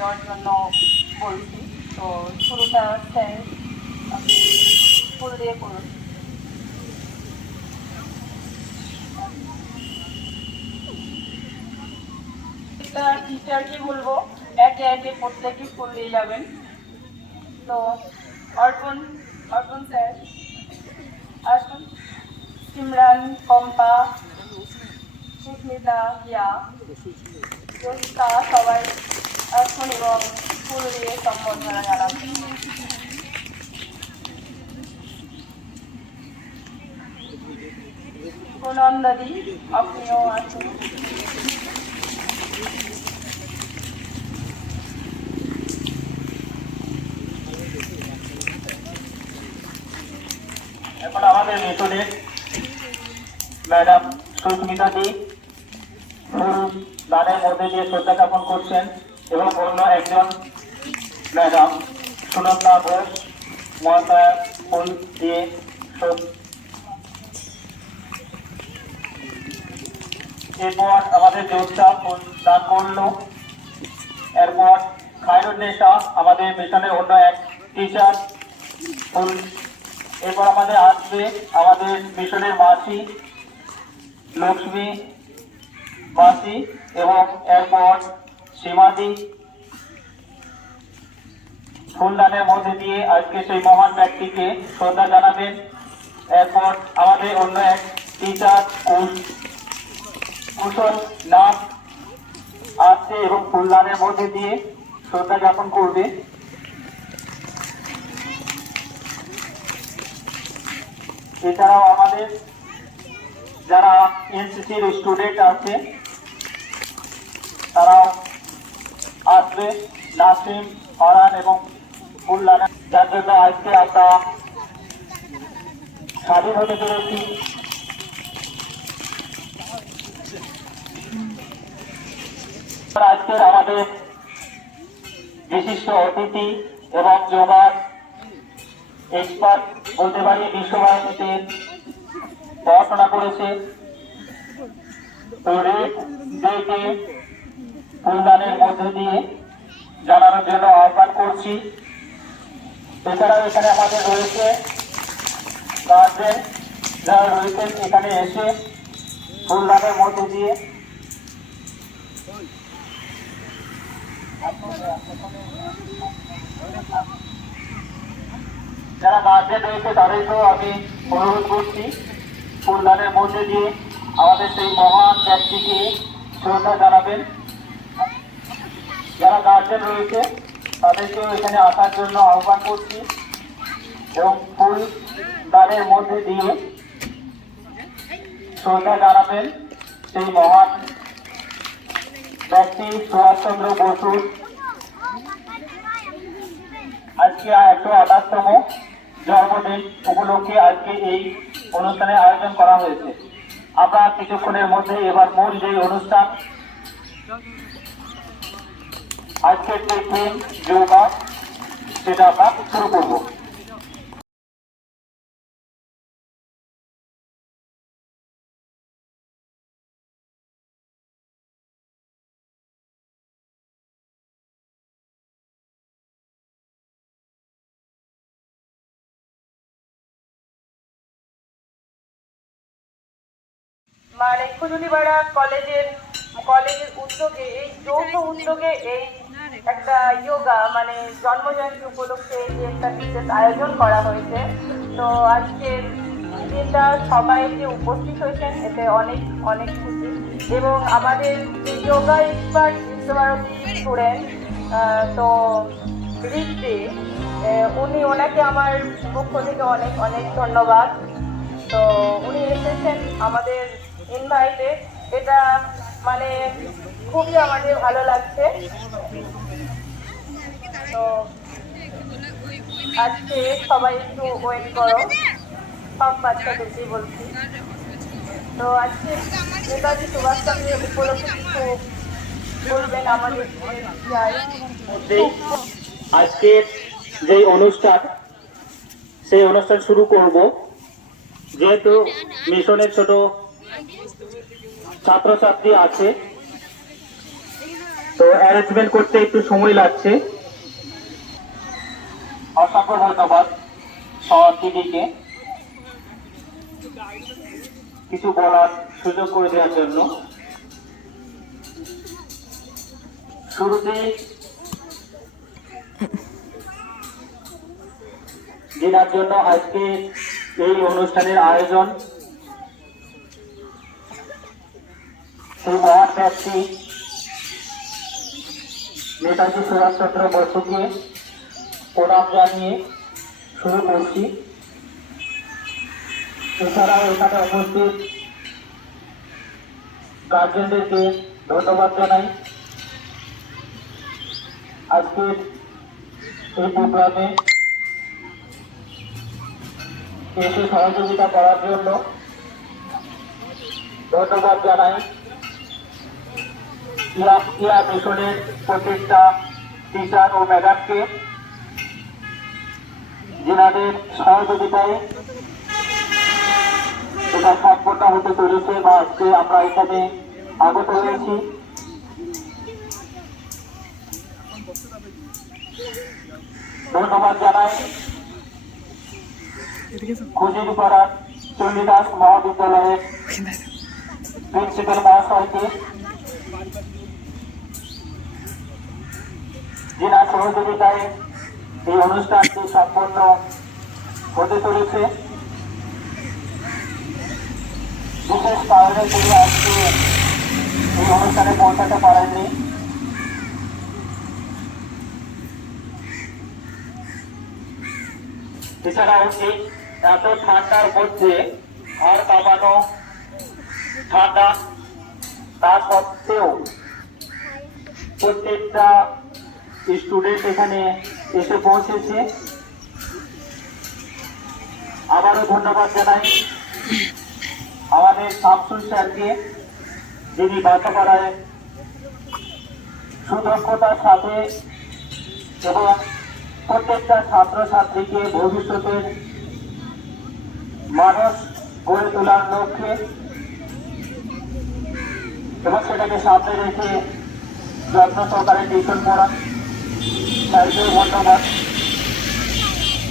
দেওয়ার জন্য বলছি তো শুরুটা স্যার আপনি ফুল দিয়ে করুন টিচারকে বলব, একে একে প্রত্যেকে ফুল দিয়ে যাবেন। তো, অর্পণ অর্পণ স্যার আসুন সিমরান কম্পা, সুস্মিতা, হিয়া জসিকা সবাই আসুন এবং ফুল দিয়ে সম্বর্ধনা জানাবেন সুনন্দাদি আপনিও আসুন এখন আমাদের মিশনের ম্যাডাম সুস্মিতা দি দানের মধ্যে দিয়ে শ্রদ্ধা জ্ঞাপন করছেন। এবং অন্য একজন ম্যাডাম, সুনন্দা ঘোষ মহাশয়া ফুল দিয়ে এরপর আমাদের যোদ্ধা দান করল। এরপর খায়রুন্নেসা আমাদের মিশনের অন্য এক টিচার ফুল। এরপর আমাদের আসবে আমাদের মিশনের মাসি, লক্ষ্মী মাসি, এবং এরপর সীমাদি ফুলদানের মধ্যে দিয়ে আজকে সেই মহান ব্যক্তিকে শ্রদ্ধা জানাবেন। এরপর আমাদের অন্য এক টিচার কুশল নাথ আসছে এবং ফুলদানের মধ্যে দিয়ে শ্রদ্ধা জ্ঞাপন করবে। এছাড়াও আমাদের যারা এনসিসির স্টুডেন্ট আছে, তারাও আসবে, নাসিম, ফরহান এবং ফুলদানা যার জন্য আজকে আমরা স্বাধীন হতে আজকের আমাদের বিশিষ্ট অতিথি এবং যোগার এক্সপার্ট বলতে পারি বিশ্বভারতীতে পড়াশোনা করেছে ফুলদানের মধ্যে দিয়ে জানানোর জন্য আহ্বান করছি, এছাড়াও এখানে আমাদের রয়েছে গার্জেন যারা রয়েছেন, এখানে এসে ফুলদানের মধ্যে দিয়ে যারা গার্জেন রয়েছে, তাদেরকেও আমি অনুরোধ করছি ফুলদানের মধ্যে দিয়ে আমাদের সেই মহান ব্যক্তিকে শ্রদ্ধা জানাবেন। যারা গার্জেন রয়েছে, তাদেরকেও এখানে আসার জন্য আহ্বান করছি এবং ফুল দানের মধ্যে দিয়ে শ্রদ্ধা জানাবেন সেই মহান ব্যক্তি সুভাষচন্দ্র বসুর। আজকে একশো আঠাশতম জন্মদিন উপলক্ষে আজকে এই অনুষ্ঠানের আয়োজন করা হয়েছে। আমরা কিছুক্ষণের মধ্যে এবার মূল যে অনুষ্ঠান আজকের যে গেম যোগা সেটা আমরা শুরু করব মানে খুজুলিপাড়া কলেজের কলেজের উদ্যোগে, এই যৌথ উদ্যোগে এই একটা যোগা মানে জন্মজয়ন্তী উপলক্ষে যে একটা বিশেষ আয়োজন করা হয়েছে। তো আজকের দিনটা সবাই যে উপস্থিত হয়েছেন, এতে অনেক অনেক খুশি। এবং আমাদের যে যোগা এক্সপার্ট বিশ্বভারতী স্টুডেন্ট তো রিদ্দি উনি ওনাকে আমার পক্ষ থেকে অনেক অনেক ধন্যবাদ। তো উনি এসেছেন আমাদের ইনভাইটে এটা মানে খুবই আমাদের ভালো লাগছে। তো আজকে সবাই একটু ওয়েট করো। সব বাচ্চাদেরকেই বলছি। তো আজকে নেতাজি সুভাষচন্দ্রের উপলক্ষে কিছু বলবেন আমাদের আজকের যে অনুষ্ঠান, সেই অনুষ্ঠান শুরু করব। যেহেতু মিশনের ছোট ছাত্রছাত্রী আছে, তো অ্যারেঞ্জমেন্ট করতে একটু সময় লাগছে। অসংখ্য ধন্যবাদ সহদিদিকে কিছু বলার সুযোগ করে দেওয়ার জন্য। শুরুতে জেনার জন্য আজকে এই অনুষ্ঠানের আয়োজন সেই ব্যক্তি নেতাজি সুভাষচন্দ্র বসুকে প্রণাম জানিয়ে শুরু করছি। এছাড়াও এখানে উপস্থিত গার্জেনদেরকে ধন্যবাদ জানাই। আজকের এই প্রোগ্রামে এসে সহযোগিতা করার জন্য ধন্যবাদ জানাই। ইয়া মিশনের প্রত্যেকটা টিচার ও ম্যাডামকে যেনাদের সহযোগিতায় এটা সম্পূর্ণ হতে চলেছে বা আজকে আমরা এখানে আগত হয়েছি। ধন্যবাদ জানাই খুজিরপাড়া চণ্ডীদাস মহাবিদ্যালয়ের প্রিন্সিপাল মহাশয়কে, যিনার সহযোগিতায় এই অনুষ্ঠানটি সম্পন্ন হতে চলেছে। বিশেষ কারণে তিনি আজকে এই অনুষ্ঠানে পৌঁছাতে পারেননি। এছাড়াও এই এত ঠান্ডার মধ্যে ঘর কামানো ঠান্ডা তা সত্ত্বেও প্রত্যেকটা স্টুডেন্ট এখানে এসে পৌঁছেছে। আবারও ধন্যবাদ জানাই আমাদের শামসুল স্যারকে, যিনি বাচ্চাপাড়ায় সুদক্ষতার সাথে এবং প্রত্যেকটা ছাত্রছাত্রীকে ভবিষ্যতের মানুষ গড়ে তোলার লক্ষ্যে এবং সেটাকে সামনে রেখে যত্ন সহকারে টিউশন পড়ান। ধন্যবাদ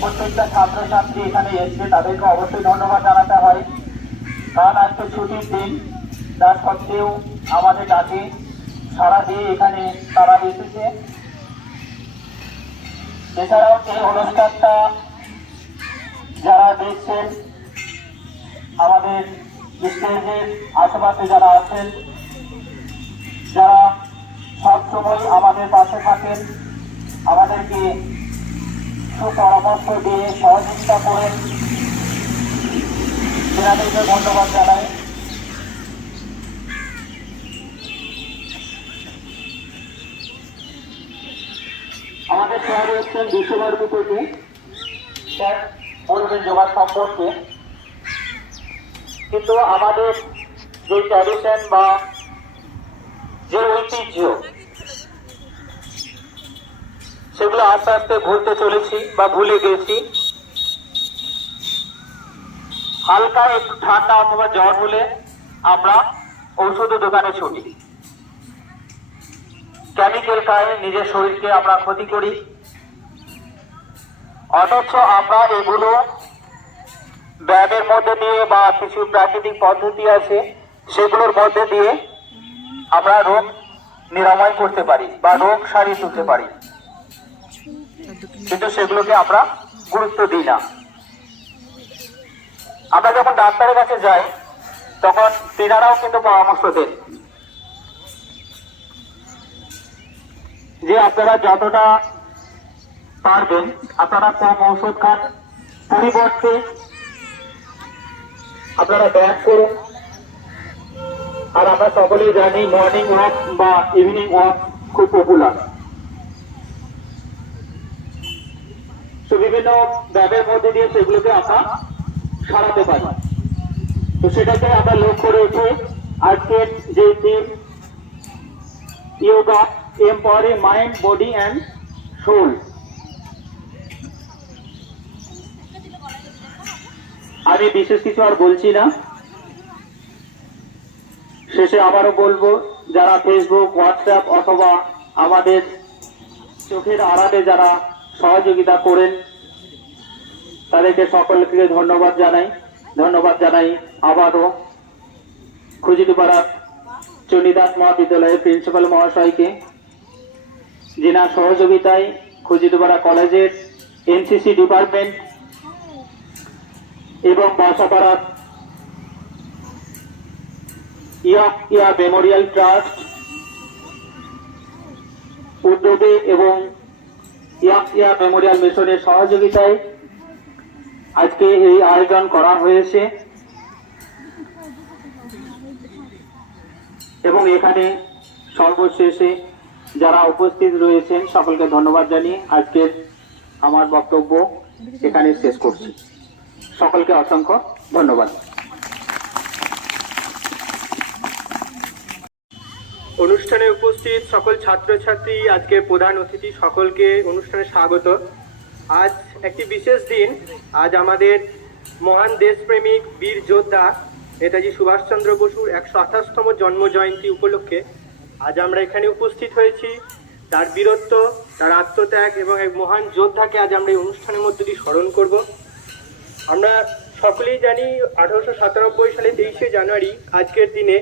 প্রত্যেকটা ছাত্রছাত্রী এখানে এসছে, তাদেরকে অবশ্যই ধন্যবাদ জানাতে হয়। কারণ আজকে ছুটির দিন তা সত্ত্বেও আমাদের ডাকে সারা দিয়ে এখানে তারা এসেছে। এছাড়াও এই অনুষ্ঠানটা যারা দেখছেন, আমাদের স্টেজের আশেপাশে যারা আছেন, যারা সবসময় আমাদের পাশে থাকেন আমাদেরকে সুপরামর্শ দিয়ে সহযোগিতা করেন তেনাদেরকে ধন্যবাদ জানাই। আমাদের শহরে হচ্ছেন বিশ্বভারতী থেকে স্যার বলবেন যোগার সম্পর্কে। কিন্তু আমাদের যে ট্র্যাডিশন বা যে ঐতিহ্য সেগুলো আস্তে আস্তে ভুলতে চলেছি বা ভুলে গেছি। হালকা একটু ঠান্ডা অথবা জ্বর হলে আমরা ঔষধ দোকানে ছুটি। কেমিক্যাল খাই, নিজের শরীরকে আমরা ক্ষতি করি। অথচ আমরা এগুলো ব্যায়ামের মধ্যে দিয়ে বা কিছু প্রাকৃতিক পদ্ধতি আছে, সেগুলোর মধ্যে দিয়ে আমরা রোগ নিরাময় করতে পারি বা রোগ সারিয়ে তুলতে পারি। কিন্তু সেগুলোকে আমরা গুরুত্ব দিই না। আমরা যখন ডাক্তারের কাছে যাই, তখন তিনারাও কিন্তু পরামর্শ দেন। যে আপনারা যতটা পারবেন, আপনারা কম ঔষধ খান। পরিবর্তে আপনারা ব্যায়াম করুন। আর আমরা সকলেই জানি মর্নিং ওয়াক বা ইভিনিং ওয়াক খুব পপুলার বিভিন্ন ব্যাগের মধ্যে দিয়ে সেগুলোকে আমরা সারাতে পারি তো সেটাকে আমরা লক্ষ্য রেখে আজকের যে theme yoga empowering mind, body and soul. আমি বিশেষ কিছু আর বলছি না শেষে আবারও বলব যারা ফেসবুক হোয়াটসঅ্যাপ অথবা আমাদের চোখের আড়ালে যারা সহযোগিতা করেন তাদেরকে সকলকে ধন্যবাদ জানাই। ধন্যবাদ জানাই আবারও খুজিদিপাড়া চণ্ডীদাস মহাবিদ্যালয়ের প্রিন্সিপাল মহাশয়কে, যিনার সহযোগিতায় খুজিদিপাড়া কলেজের এনসিসি ডিপার্টমেন্ট এবং বাসাপাড়া ইয়া ইয়া মেমোরিয়াল ট্রাস্ট উদ্যোগে এবং ইয়াক ইয়া মেমোরিয়াল মিশনের সহযোগিতায় আজকে এই আয়োজন করা হয়েছে। এবং এখানে সর্বশেষে যারা উপস্থিত রয়েছেন, সকলকে ধন্যবাদ জানিয়ে আজকের আমার বক্তব্য এখানে শেষ করছি। সকলকে অসংখ্য ধন্যবাদ। অনুষ্ঠানে উপস্থিত সকল ছাত্রছাত্রী, আজকের প্রধান অতিথি, সকলকে অনুষ্ঠানে স্বাগত। আজ একটি বিশেষ দিন। আজ আমাদের মহান দেশপ্রেমিক বীর যোদ্ধা নেতাজি সুভাষচন্দ্র বসুর একশো আঠাশতম জন্ম জয়ন্তী উপলক্ষে আজ আমরা এখানে উপস্থিত হয়েছি। তার বীরত্ব, তার আত্মত্যাগ এবং এক মহান যোদ্ধাকে আজ আমরা এই অনুষ্ঠানের মধ্যে দিয়ে স্মরণ করব। আমরা সকলেই জানি আঠারোশো সাতানব্বই সালে তেইশে জানুয়ারি আজকের দিনে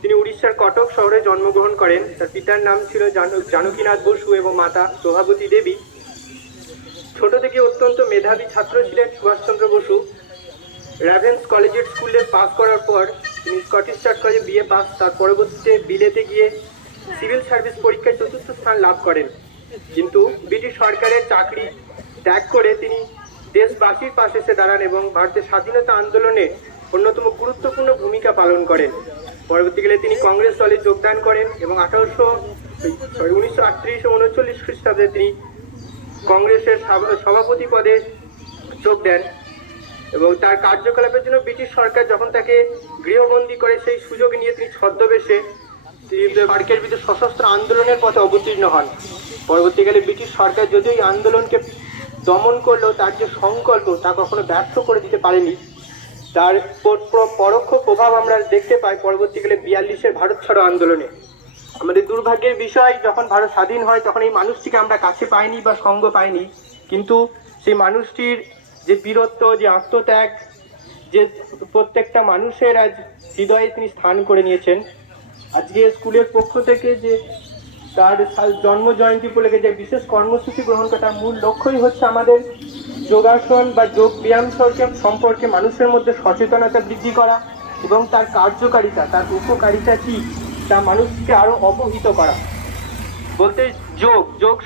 তিনি উড়িষ্যার কটক শহরে জন্মগ্রহণ করেন। তার পিতার নাম ছিল জানকীনাথ বসু এবং মাতা প্রভাবতী দেবী। ছোট থেকে অত্যন্ত মেধাবী ছাত্র ছিলেন সুভাষচন্দ্র বসু। র্যাভেন্স কলেজের স্কুলে পাস করার পর তিনি স্কটিশ চার্ট কলেজে বিএ পাস তার পরবর্তীতে বিলেতে গিয়ে সিভিল সার্ভিস পরীক্ষায় চতুর্থ স্থান লাভ করেন। কিন্তু ব্রিটিশ সরকারের চাকরি ত্যাগ করে তিনি দেশবাসীর পাশে এসে দাঁড়ান এবং ভারতের স্বাধীনতা আন্দোলনে অন্যতম গুরুত্বপূর্ণ ভূমিকা পালন করেন। পরবর্তীকালে তিনি কংগ্রেস দলে যোগদান করেন এবং আঠারোশো উনিশশো আটত্রিশ ও উনচল্লিশ খ্রিস্টাব্দে তিনি কংগ্রেসের সভাপতি পদে যোগ দেন এবং তার কার্যকলাপের জন্য ব্রিটিশ সরকার যখন তাকে গৃহবন্দী করে সেই সুযোগ নিয়ে তিনি ছদ্মবেশে সরকারের বিরুদ্ধে সশস্ত্র আন্দোলনের পথে অবতীর্ণ হন। পরবর্তীকালে ব্রিটিশ সরকার যদিও এই আন্দোলনকে দমন করলেও তার যে সংকল্প তা কখনো ব্যর্থ করে দিতে পারেনি, তার পর- পর- পরোক্ষ প্রভাব আমরা দেখতে পাই পরবর্তীকালে বিয়াল্লিশের ভারত ছাড়ো আন্দোলনে। আমাদের দুর্ভাগ্যের বিষয়, যখন ভারত স্বাধীন হয়, তখন এই মানুষটিকে আমরা কাছে পাইনি বা সঙ্গ পাইনি। কিন্তু সেই মানুষটির যে বীরত্ব, যে আত্মত্যাগ, যে প্রত্যেকটা মানুষের আজ হৃদয়ে তিনি স্থান করে নিয়েছেন। আজকে স্কুলের পক্ষ থেকে যে তার জন্ম জয়ন্তী উপলক্ষে যে বিশেষ কর্মসূচি গ্রহণ করা তার মূল লক্ষ্যই হচ্ছে আমাদের যোগাসন বা যোগ ব্যায়াম সম্পর্কে মানুষের মধ্যে সচেতনতা বৃদ্ধি করা এবং তার কার্যকারিতা, তার উপকারিতা কি? তা মানুষকে আরও অবহিত করা। বলতে যোগ যোগ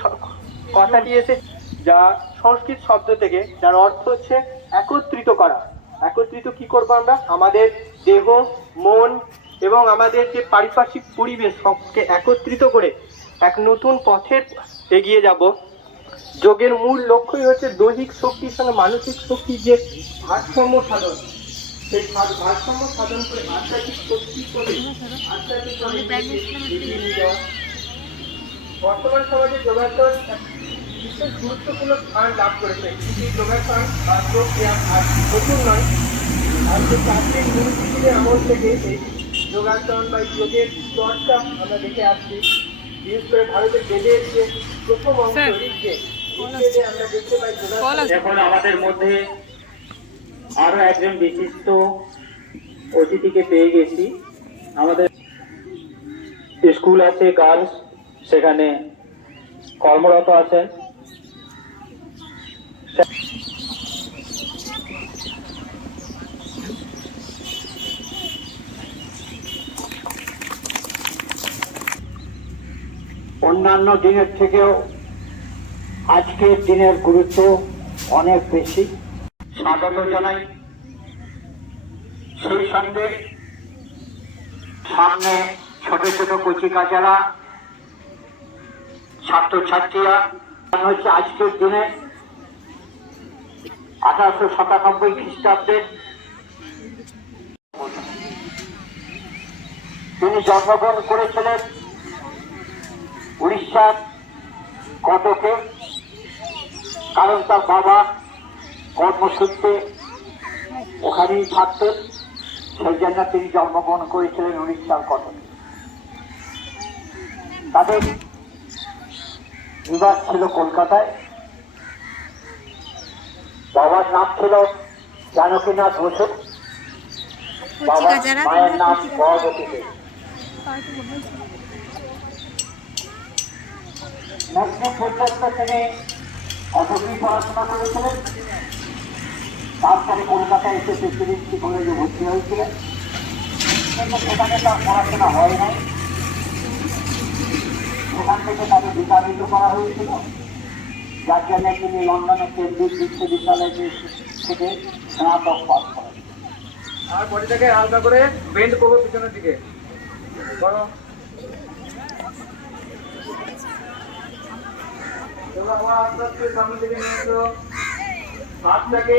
কথাটি এসে যা সংস্কৃত শব্দ থেকে, যার অর্থ হচ্ছে একত্রিত করা। একত্রিত কি করব আমরা? আমাদের দেহ, মন এবং আমাদের যে পারিপার্শ্বিক পরিবেশ সবকে একত্রিত করে এক নতুন পথে এগিয়ে যাব। যোগের মূল লক্ষ্যই হচ্ছে দৈহিক শক্তির সঙ্গে মানসিক শক্তির যে ভারসাম্য সাধন। সেই ভার- ভারসাম্য সাধন করে আধ্যাত্মিক শক্তি করে আধ্যাত্মিক বর্তমান সমাজে যোগাসন বিশেষ গুরুত্বপূর্ণ স্থান লাভ করেছে। এই যোগাসন বা ব্যায়াম আর নতুন নয়। আর যে প্রাচীন গুরুজীদের আমল থেকে এই যোগাসন বা যোগের চর্চা আমরা দেখে আসছি। বিশেষ করে ভারতের বেদের যে প্রথম অংশ ঋগ্বেদ আমরা দেখতে পাই এখন আমাদের মধ্যে আরও একজন বিশিষ্ট অতিথিকে পেয়ে গেছি। আমাদের স্কুল আছে, গার্লস, সেখানে কর্মরত আছেন অন্যান্য দিনের থেকেও আজকের দিনের গুরুত্ব অনেক বেশি। স্বাগত জানাই। সেই সঙ্গে সামনে ছোট ছোট কচি কাচারা ছাত্রছাত্রীরা হচ্ছে আজকের দিনে আঠারোশো সাতানব্বই খ্রিস্টাব্দে তিনি জন্মগ্রহণ করেছিলেন উড়িষ্যার কটকে, কারণ তার বাবা কর্মসূত্রে ওখানেই থাকতেন। সেই জন্য তিনি জন্মগ্রহণ করেছিলেন উড়িষ্যার কটকে। তাদের নিবাস ছিল কলকাতায়। বাবার নাম ছিল জানকীনাথ বসু। বাবার মায়ের নাম গর্ভবতী। পর্যন্ত তিনি অবশ্যই পড়াশোনা করেছিলেন। তারপরে কলকাতায় এসে প্রেসিডেন্সি কলেজে ভর্তি হয়েছিলেন? কিন্তু সেখানে তার পড়াশোনা হয় নাই। সেখান থেকে তাকে বিতাড়িত করা হয়েছিল। যার জন্য তিনি লন্ডনের কেন্দ্রীয় বিশ্ববিদ্যালয় থেকে স্নাতক পাস করেন। আর বডিটাকে হালকা করে বেন্ড করব পিছনের দিকে। করো। আস্তে দিকে নিয়ে এসো। হাতটাকে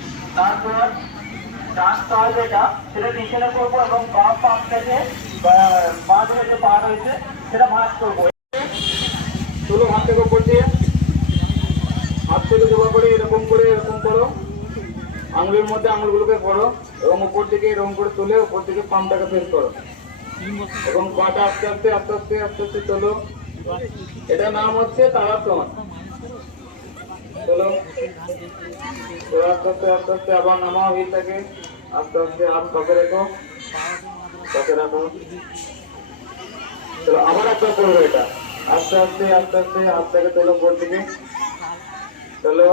তারপর পা যেটা, সেটা নিচে করব এবং বাম পাম থেকে পা ধরে যে পা রয়েছে, সেটা ভাঁজ করব। তুলো হাত থেকে উপর দিয়ে। হাত থেকে জোগাড় করে এরকম করে এরকম করো। আঙুলের মধ্যে আঙুলগুলোকে করো এবং উপর থেকে এরকম করে তুলে উপর থেকে পামটাকে ফেস করো। এবং পাটা আস্তে আস্তে আস্তে আস্তে আস্তে আস্তে তোলো। এটার নাম হচ্ছে তারাসন চলো। আস্তে আস্তে আস্তে আস্তে আবার নামাও হয়ে থাকে আস্তে আস্তে হাত কাছে রেখো। কাছে রাখো। চলো আবার একবার করব এটা। আস্তে আস্তে আস্তে আস্তে হাতটাকে তোলো উপর দিকে। চলো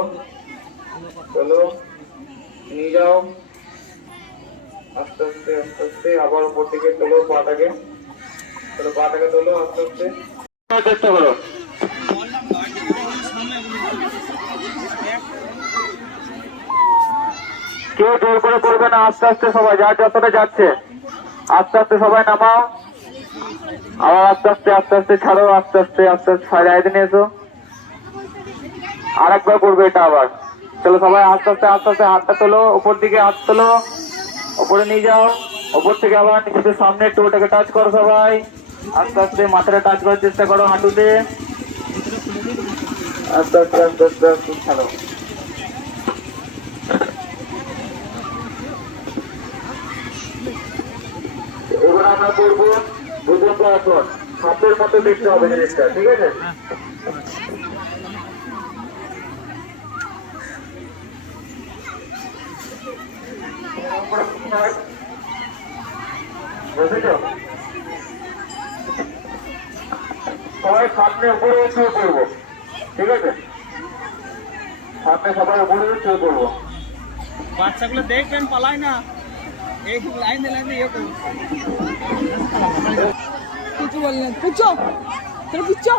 চলো, নিয়ে যাও। আস্তে আস্তে আস্তে আস্তে আবার উপর দিকে তোলো পাটাকে। তোলো পাটাকে তোলো আস্তে আস্তে। চেষ্টা করো। কেউ জোর করে করবে না, আস্তে আস্তে সবাই, যার যতটা যাচ্ছে, আস্তে আস্তে সবাই নামাও। আবার আস্তে আস্তে আস্তে আস্তে ছাড়ো, আস্তে আস্তে আস্তে আস্তে সাইডে নিয়ে এসো আর একবার করবে এটা আবার। চলো সবাই আস্তে আস্তে আস্তে আস্তে হাতটা তোলো, উপর দিকে হাত তোলো ওপরে নিয়ে যাও। ওপর থেকে আবার নিজেদের সামনে একটু ওটাকে টাচ করো সবাই। আস্তে আস্তে মাথাটা টাচ করার চেষ্টা করো হাঁটুতে। আস্তে আস্তে আস্তে আস্তে আস্তে ছাড়ো এবার আমরা করব ভূজঙ্গ আসন হাতের মতো দেখতে হবে জিনিসটা, ঠিক আছে? পড়ব ঠিক আছে? সবাই পড়ব বাচ্চাগুলো দেখবেন, পালায় না। কিছু বললেন পুচো তোর পুচো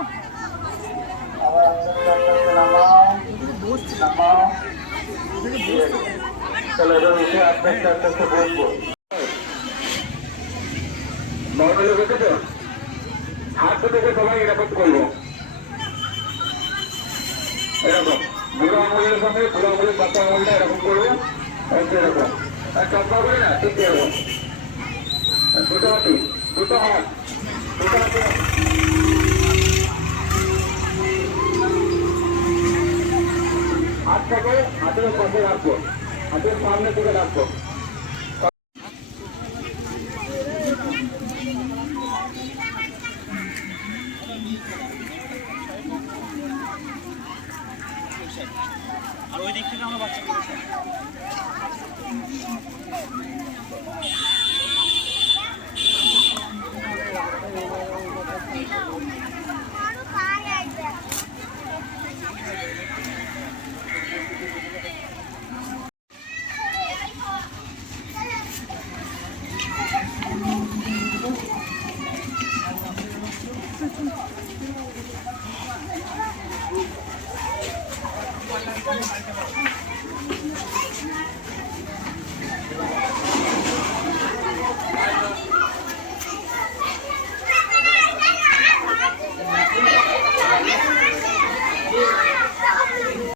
হাত থেকে সবাই এরকম করব এরকম বুড়ো আঙুলের সঙ্গে বুড়ো আঙুলের বাচ্চা আঙুলটা এরকম করব এরকম হাতি হাতটাকে হাতের পাশে রাখব হাতের সামনে থেকে রাখব